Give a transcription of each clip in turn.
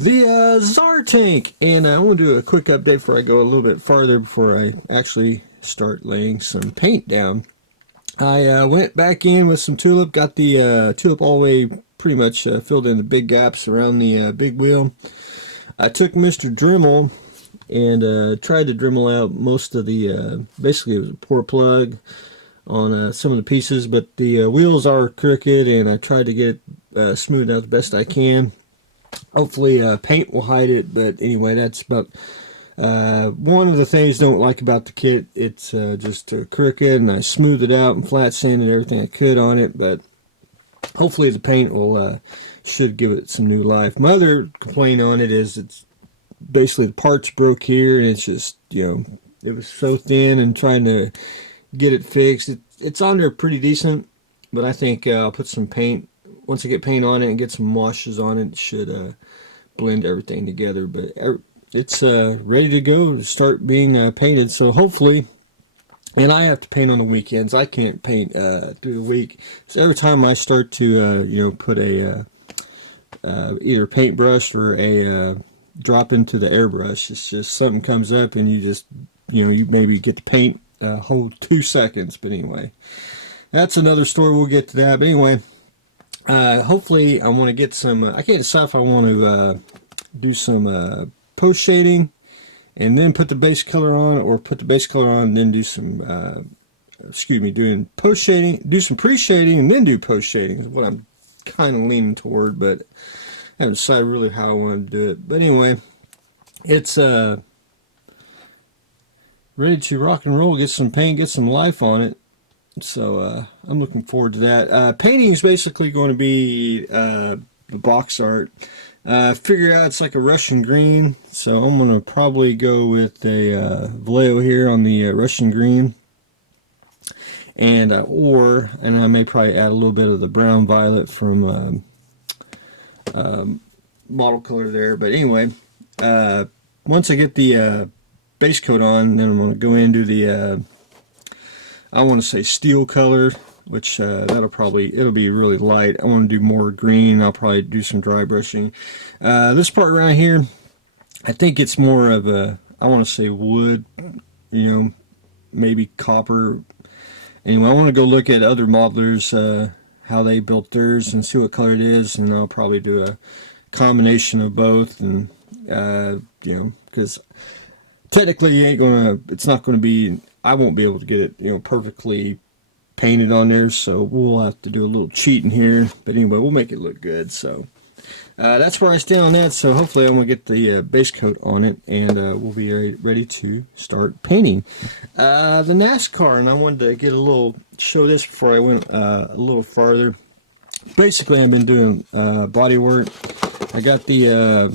the Tsar tank. And I want to do a quick update before I go a little bit farther before I actually start laying some paint down. I went back in with some tulip, got the tulip all the way pretty much filled in the big gaps around the big wheel. I took Mr. Dremel and tried to Dremel out most of the, basically it was a pour plug on some of the pieces, but the wheels are crooked, and I tried to get it smoothed out the best I can. Hopefully paint will hide it, but anyway, that's about one of the things I don't like about the kit. It's just crooked, and I smoothed it out and flat sanded everything I could on it, but hopefully the paint will should give it some new life. My other complaint on it is it's basically the parts broke here, and it's just, you know, it was so thin, and trying to get it fixed. It's on there pretty decent, but I think I'll put some paint. Once I get paint on it and get some washes on it, it should blend everything together. But it's ready to go to start being painted. So hopefully, and I have to paint on the weekends. I can't paint through the week. So every time I start to you know, put a either a paintbrush or a drop into the airbrush, it's just something comes up, and you just, you know, you maybe get to paint a whole 2 seconds. But anyway, that's another story. We'll get to that. But anyway, hopefully I want to get some, I can't decide if I want to do some post shading and then put the base color on, or put the base color on and then do some, doing post shading, do some pre-shading and then do post shading is what I'm kind of leaning toward, but I haven't decided really how I want to do it. But anyway, it's ready to rock and roll, get some paint, get some life on it. So I'm looking forward to that. Painting is basically going to be the box art. Figure out it's like a Russian green, so I'm going to probably go with a Vallejo here on the Russian green, and I may probably add a little bit of the brown violet from model color there. But anyway, once I get the base coat on, then I'm going to go into the I want to say steel color, which it'll be really light. I want to do more green. I'll probably do some dry brushing. This part right here, I think it's more of a, I want to say wood, you know, maybe copper. Anyway, I want to go look at other modelers, how they built theirs, and see what color it is, and I'll probably do a combination of both. And you know, because technically it's not gonna be, I won't be able to get it, you know, perfectly painted on there, so we'll have to do a little cheating here. But anyway, we'll make it look good. So that's where I stand on that. So hopefully I'm gonna get the base coat on it, and we'll be ready to start painting the NASCAR. And I wanted to get a little, show this before I went a little farther. Basically, I've been doing body work. I got the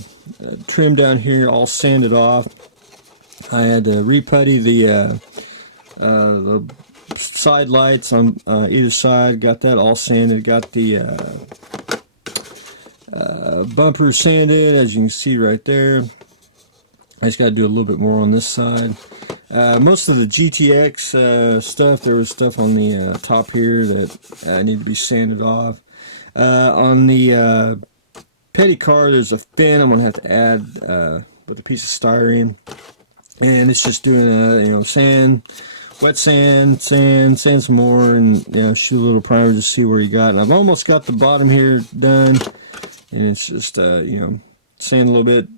trim down here all sanded off. I had to re-putty the side lights on either side. Got that all sanded. Got the bumper sanded, as you can see right there. I just got to do a little bit more on this side. Most of the GTX stuff, there was stuff on the top here that need to be sanded off. On the petty car, there's a fin I'm going to have to add with a piece of styrene. And it's just doing you know, sand, wet sand, sand some more, and you know, shoot a little primer to see where you got. And I've almost got the bottom here done, and it's just you know, sand a little bit,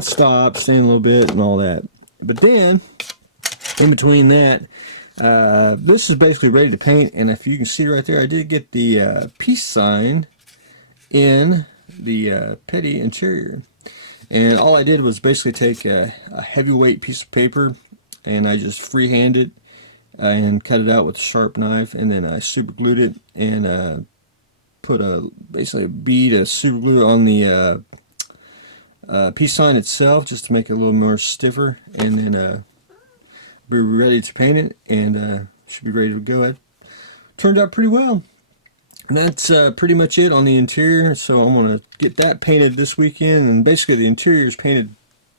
stop, sand a little bit, and all that. But then in between that, this is basically ready to paint. And if you can see right there, I did get the peace sign in the petty interior. And all I did was basically take a heavyweight piece of paper, and I just freehanded and cut it out with a sharp knife, and then I super glued it and put basically a bead of super glue on the peace sign itself, just to make it a little more stiffer, and then be ready to paint it, and should be ready to go. It turned out pretty well. And that's pretty much it on the interior. So I'm going to get that painted this weekend. And basically the interior is painted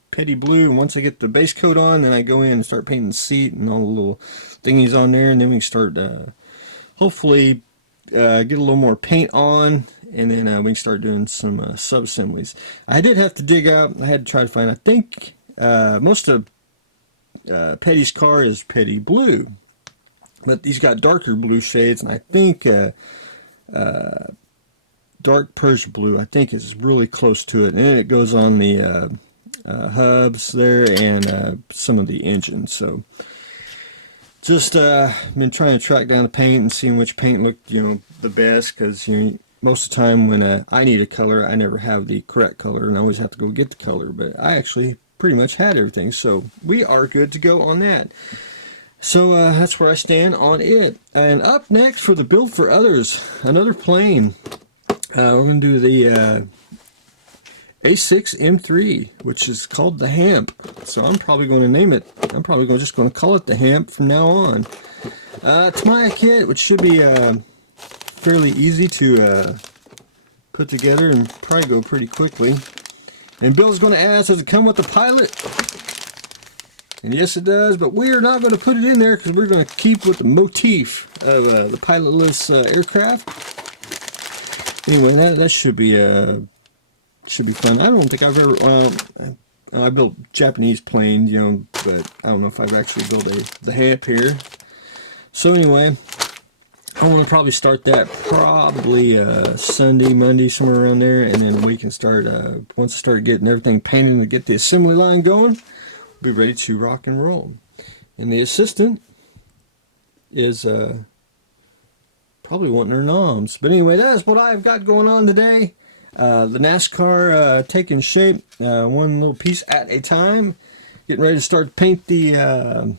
petty blue. And once I get the base coat on, then I go in and start painting the seat and all the little thingies on there. And then we can start hopefully get a little more paint on and then we can start doing some sub-assemblies. I did have to dig out, I had to try to find, I think most of Petty's car is Petty blue, but he's got darker blue shades, and I think dark Persia blue, I think, is really close to it, and then it goes on the hubs there and some of the engine. So just been trying to track down the paint and seeing which paint looked the best, because most of the time when I need a color, I never have the correct color and I always have to go get the color, but I actually pretty much had everything, so we are good to go on that. So that's where I stand on it. And up next for the build for others, another plane. We're going to do the A6 M3, which is called the Hamp. So I'm probably going to name it, I'm probably just going to call it the Hamp from now on. Tamiya kit, which should be fairly easy to put together and probably go pretty quickly. And Bill's going to ask, does it come with the pilot? And yes, it does, but we're not going to put it in there because we're going to keep with the motif of the pilotless aircraft. Anyway, that should be fun. I don't think I've ever. I built Japanese planes, but I don't know if I've actually built the Hamp here. So anyway, I want to probably start that probably Sunday, Monday, somewhere around there, and then we can start once I start getting everything painted and get the assembly line going, we'll be ready to rock and roll. And the assistant is probably wanting her noms. But anyway, that's what I've got going on today. The NASCAR taking shape, one little piece at a time. Getting ready to start to paint the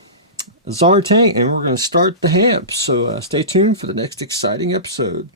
Tsar tank, and we're going to start the Hamp. So stay tuned for the next exciting episode.